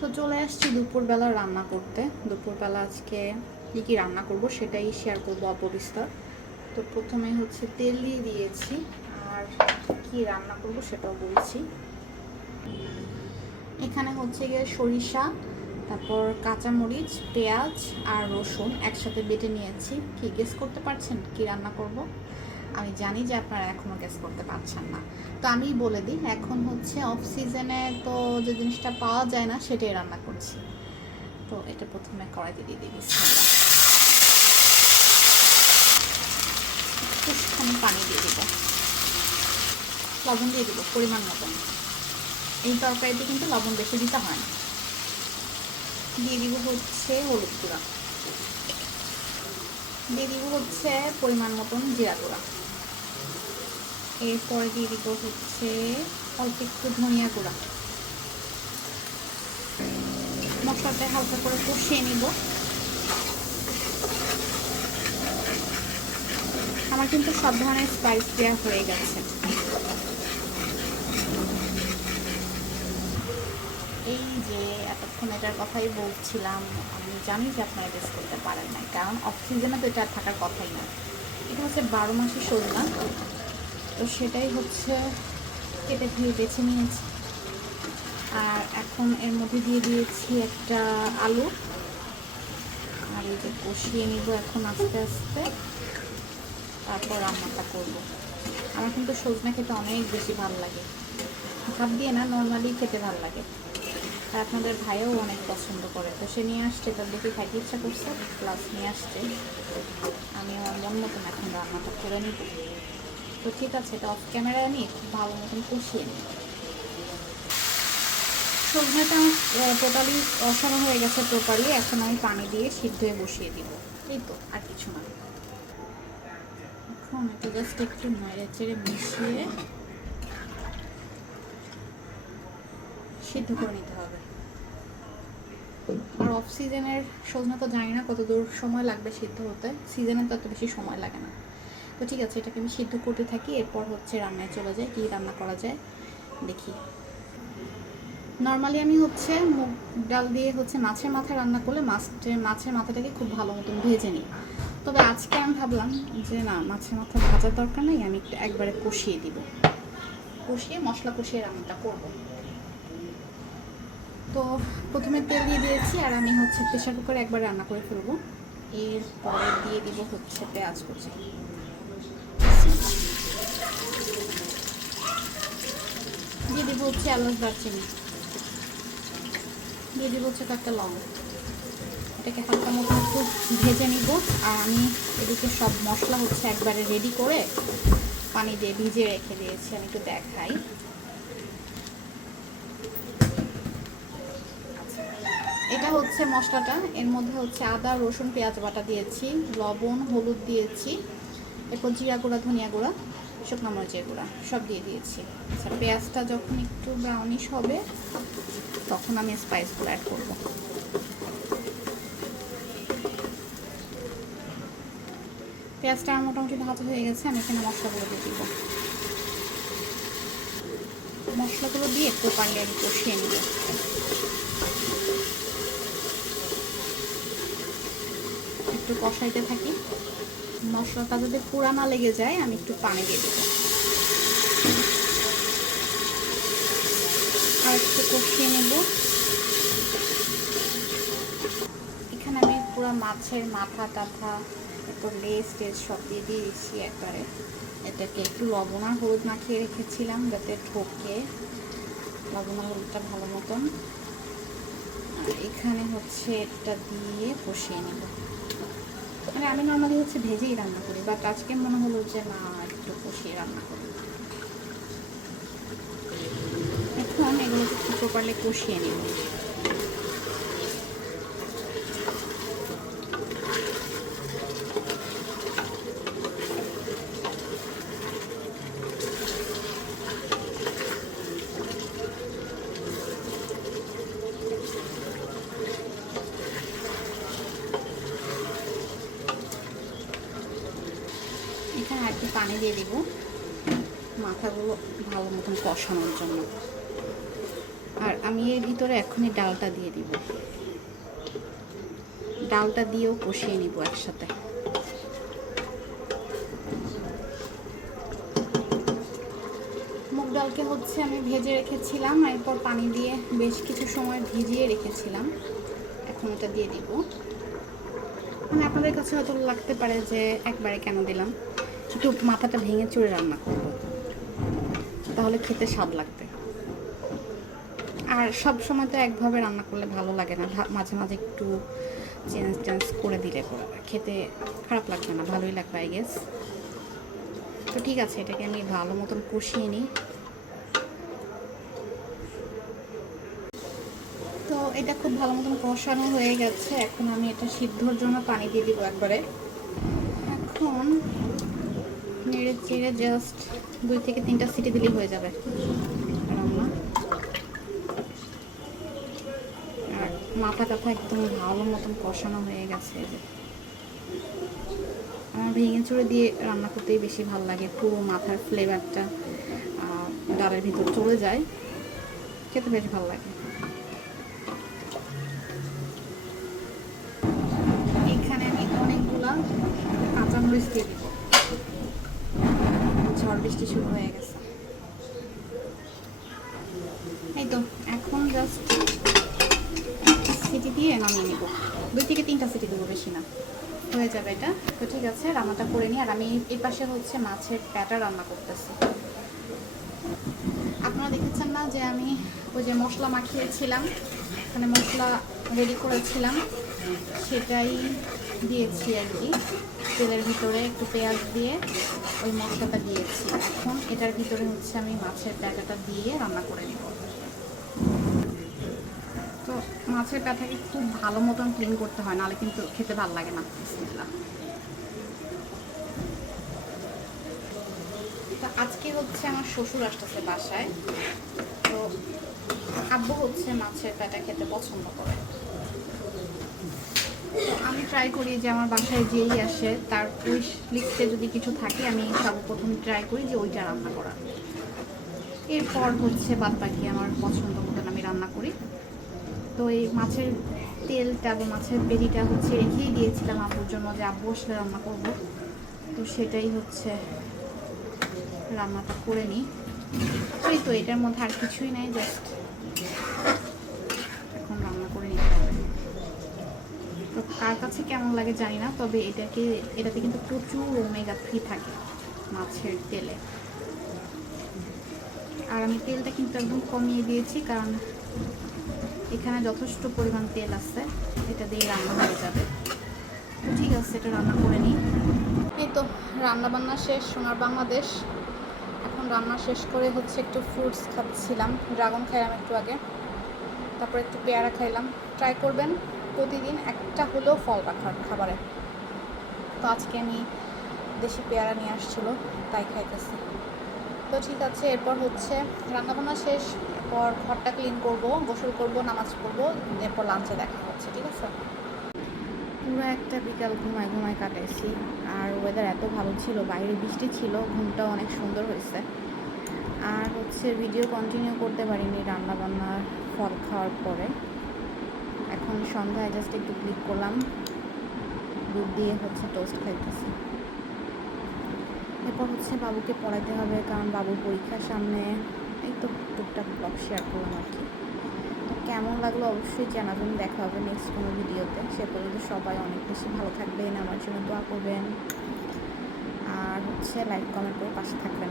তো চলে আসছি দুপুরবেলা রান্না করতে। দুপুরবেলা আজকে কী কী রান্না করব সেটাই শেয়ার করবো অপবিস্তর। তো প্রথমে হচ্ছে তেল দিয়ে দিয়েছি, আর কি রান্না করব সেটাও বলছি। এখানে হচ্ছে গিয়ে সরিষা, তারপর কাঁচামরিচ, পেঁয়াজ আর রসুন একসাথে বেটে নিয়েছি। কি গেস করতে পারছেন কি রান্না করব? আমি জানি যে আপনারা এখনও গেস করতে পারছেন না, তো আমি বলে দিই। এখন হচ্ছে অফ সিজনে তো যে জিনিসটা পাওয়া যায় না সেটাই রান্না করছি। তো এটা প্রথমে কড়াইতে দিয়ে দিই, বিসমিল্লাহ। একটুখানি পানি দিয়ে দিব, লবণ দিয়ে দিব পরিমাণ মতন। এই তরকারিতে কিন্তু লবণ বেশি দিতে হয় না। দিয়ে দিব হচ্ছে হলুদ গুঁড়া, দিয়ে দিব হচ্ছে পরিমাণ মতন জিরা গুঁড়া, এরপরে দিয়ে দিব হচ্ছে অল্প একটু ধনিয়া গুঁড়া। মশলাটা হালকা করে কষিয়ে নিব। আমার কিন্তু সব ধরনের স্পাইস দেওয়া হয়ে গেছে। এই যে এতক্ষণ এটার কথাই বলছিলাম, আমি জানি যে আপনারা গেস করতে পারেন না, কারণ অফ সিজনে তো এটা থাকার কথাই না। এটা হচ্ছে 12 মাসের সজনা, তো সেটাই হচ্ছে কেটে ধুয়ে বেছে নিয়েছি। আর এখন এর মধ্যে দিয়ে দিয়েছি একটা আলু, আর এই যে কষিয়ে নিব এখন আস্তে আস্তে, তারপর রান্নাটা করব। আমার কিন্তু সজনা খেতে অনেক বেশি ভালো লাগে, ভাত দিয়ে না, নর্মালি খেতে ভালো লাগে। আর আপনাদের ভাইও অনেক পছন্দ করে, তো সে নিয়ে আসছে, তার দেখে খাইতে ইচ্ছা করছে, প্লাস নিয়ে আসছে। আমি আমার মন মতন এখন রান্নাটা করে নিব। তো ঠিক আছে, এটা অফ ক্যামেরায় আমি খুব ভালো মতন কষিয়ে নিই। সজনাটা টোটালি কষানো হয়ে গেছে প্রপারলি, এখন আমি পানি দিয়ে সিদ্ধ হয়ে বসিয়ে দিব। এই তো, আর কিছু না। এখন এটা জাস্ট একটু নেড়ে চেড়ে মিশিয়ে সিদ্ধ করে নিতে হবে। আর অফ সিজনের সজনা তো জানি না কত দূর সময় লাগবে সিদ্ধ হতে, সিজনে তো এত বেশি সময় লাগে না। তো ঠিক আছে, এটাকে আমি সিদ্ধ করতে থাকি, এরপর হচ্ছে রান্নায় চলে যায়। কী রান্না করা যায় দেখি। নর্মালি আমি হচ্ছে মুগ ডাল দিয়ে হচ্ছে মাছের মাথা রান্না করলে মাছের মাথাটাকে খুব ভালো মতন ভেজে নিই। তবে আজকে আমি ভাবলাম যে না, মাছের মাথা ভাজার দরকার নেই, আমি একবারে কষিয়ে দিব, কষিয়ে মশলা কষিয়ে রান্নাটা করব। তো প্রথমে তেল দিয়ে দিয়েছি, আর আমি হচ্ছে প্রেশার কুকারে একবার রান্না করে ফেলবো। এরপরে দিয়ে দিব হচ্ছে পেঁয়াজ কুচি, দিয়ে দিব হচ্ছে এলাচ, দারচিনি, দিয়ে দিব হচ্ছে কয়েকটা লং। এটাকে হালকা মতো একটু ভেজে নিব। আর আমি এদিকে সব মশলা হচ্ছে একবারে রেডি করে পানি দিয়ে ভিজিয়ে রেখে দিয়েছি। আমি একটু দেখাই। এটা হচ্ছে মশলাটা, এর মধ্যে হচ্ছে আদা, রসুন, পেঁয়াজ বাটা দিয়েছি, লবণ, হলুদ দিয়েছি, এরপর জিরা গুঁড়া, ধনিয়া গুঁড়া, শুকনো মরিচের গুঁড়া সব দিয়ে দিয়েছি। আচ্ছা, পেঁয়াজটা যখন একটু ব্রাউনিশ হবে তখন আমি স্পাইসগুলো অ্যাড করব। পেঁয়াজটা মোটামুটি ভাজা হয়ে গেছে, আমি এখানে মশলাগুলো দিয়ে দিব। মশলাগুলো দিয়ে প্রপারলি আমি কষিয়ে নেব। একটু কষাইতে থাকি। মশলাটা যদি পুরা না লেগে যায় আমি একটু পানি দিয়ে দেবো, আর একটু কষিয়ে নেব। এখানে আমি পুরো মাছের মাথা টাথা, এরপর লেজ টেজ সব দিয়ে দিয়েছি একবারে। এটাকে একটু লবণ আর হলুদ মাখিয়ে রেখেছিলাম যাতে ঢোকে, লবণ আর হলুদটা ভালো মতন। আর এখানে হচ্ছে এটা দিয়ে কষিয়ে নেব। মানে আমি নর্মালি হচ্ছে ভেজেই রান্না করি, বাট আজকে মনে হলো যে না, একটু কষিয়ে রান্না করি। এখন এগুলোকে একটু প্রপারলি কষিয়ে নেব। এখানে আর একটু পানি দিয়ে দিব মাথাগুলো ভালো মতন কষানোর জন্য। আর আমি এর ভিতরে এখনই ডালটা দিয়ে দিব, ডালটা দিয়েও কষিয়ে নিব একসাথে। মুগ ডালকে হচ্ছে আমি ভেজে রেখেছিলাম, এরপর পানি দিয়ে বেশ কিছু সময় ভিজিয়ে রেখেছিলাম, এখন এটা দিয়ে দিব। মানে আপনাদের কাছে হয়তো লাগতে পারে যে একবারে কেন দিলাম, একটু মাথাটা ভেঙে চুরে রান্না করব, তাহলে খেতে স্বাদ লাগবে। আর সব সময় তো একভাবে রান্না করলে ভালো লাগে না, মাঝে মাঝে একটু চেঞ্জ করে দিলে খেতে খারাপ লাগবে না, ভালোই লাগবে আই গেস। তো ঠিক আছে, এটাকে আমি ভালো মতন কষিয়ে নিই। তো এটা খুব ভালো মতন কষানো হয়ে গেছে, এখন আমি এটা সিদ্ধর জন্য পানি দিয়ে দিব একবারে। এখন নেড়ে চেড়ে জাস্ট 2 থেকে 3টা সিটি দিলেই হয়ে যাবে রান্না। আর মাথা টাথা একদম ভালো মতন কষানো হয়ে গেছে। এই যে আমার ভেঙে চুড়ে দিয়ে রান্না করতেই বেশি ভালো লাগে, পুরো মাথার ফ্লেভারটা ডালের ভিতর চলে যায়, খেতে বেশ ভালো লাগে। এখানে আমি অনেকগুলা কাঁচামরিচ দিয়ে দিব, ঝড় বৃষ্টি শুরু হয়ে গেছে। এই তো এখন জাস্ট সিটি দিয়ে নামিয়ে নিব, 2 থেকে 3টা সিটি দেবো, বেশি না, হয়ে যাবে এটা। তো ঠিক আছে, রান্নাটা করে নিই। আর আমি এই পাশে হচ্ছে মাছের প্যাটা রান্না করতেছি। আপনারা দেখেছেন না যে আমি ওই যে মশলা মাখিয়েছিলাম, মানে মশলা রেডি করেছিলাম, সেটাই দিয়েছি আর কি। তেলের ভিতরে একটু পেঁয়াজ দিয়ে ওই মশলাটা দিয়েছি। এখন এটার ভিতরে হচ্ছে আমি মাছের প্যাটাটা দিয়ে রান্না করে নেব। তো মাছের প্যাটাকে খুব ভালো মতন ক্লিন করতে হয়, নাহলে কিন্তু খেতে ভালো লাগে না। বিসমিল্লাহ। তো আজকে হচ্ছে আমার শ্বশুর আসতেছে বাসায়, তো আব্বু হচ্ছে মাছের প্যাটা খেতে পছন্দ করে। তো আমি ট্রাই করি যে আমার বাসায় যেই আসে তার উইশ লিস্টে যদি কিছু থাকে, আমি সর্বপ্রথম ট্রাই করি যে ওইটা রান্না করা। এরপর হচ্ছে বাদ বাকি আমার পছন্দ মতন আমি রান্না করি। তো এই মাছের তেলটা বা মাছের পেটিটা হচ্ছে রেখেই দিয়েছিলাম আব্বুর জন্য, যে আব্বু আসলে রান্না করব। তো সেটাই হচ্ছে রান্নাটা করে নিই। ওই তো এটার মধ্যে আর কিছুই নাই, জাস্ট এখন রান্না করে নিতে হবে। তো কার কাছে কেমন লাগে জানি না, তবে এটাতে কিন্তু প্রচুর ওমেগা 3 থাকে মাছের তেলে। আর আমি তেলটা কিন্তু একদম কমিয়ে দিয়েছি, কারণ এখানে যথেষ্ট পরিমাণ তেল আছে, এটা দিয়ে রান্না হয়ে যাবে। তো ঠিক আছে, এটা রান্না করে নিই। এই তো রান্না বান্না শেষ, সোনার বাংলাদেশ। এখন রান্না শেষ করে হচ্ছে একটু ফ্রুটস খাচ্ছিলাম, ড্রাগন খাইলাম একটু আগে, তারপর একটু পেয়ারা খাইলাম। ট্রাই করবেন প্রতিদিন একটা হলেও ফল রাখার খাবারে। তো আজকে আমি দেশি পেয়ারা নিয়ে আসছিলো, তাই খাইতেছি। তো ঠিক আছে, এরপর হচ্ছে রান্নাবান্না শেষ, এরপর ঘরটা ক্লিন করব, গোসল করব, নামাজ পড়বো, এরপর লাঞ্চে দেখা হচ্ছে। ঠিক আছে। পুরো একটা বিকাল ঘুমায় কাটাইছি। আর ওয়েদার এত ভালো ছিল, বাইরে বৃষ্টি ছিল, ঘুমটাও অনেক সুন্দর হয়েছে। আর হচ্ছে ভিডিও কন্টিনিউ করতে পারিনি রান্নাবান্নার ফল খাওয়ার পরে। এখন সন্ধ্যায় জাস্ট একটু ক্লিক করলাম, দুধ দিয়ে হচ্ছে টোস্ট খাইতেছি। এরপর হচ্ছে বাবুকে পড়াইতে হবে, কারণ বাবুর পরীক্ষার সামনে। এই তো টুকটাক ব্লগ শেয়ার করলাম আর কি। তো কেমন লাগলো অবশ্যই জানাবেন, দেখা হবে নেক্সট কোনো ভিডিওতে। সে পর্যন্ত সবাই অনেক বেশি ভালো থাকবেন, আমার জন্য দোয়া করবেন, আর হচ্ছে লাইক কমেন্ট করে পাশে থাকবেন।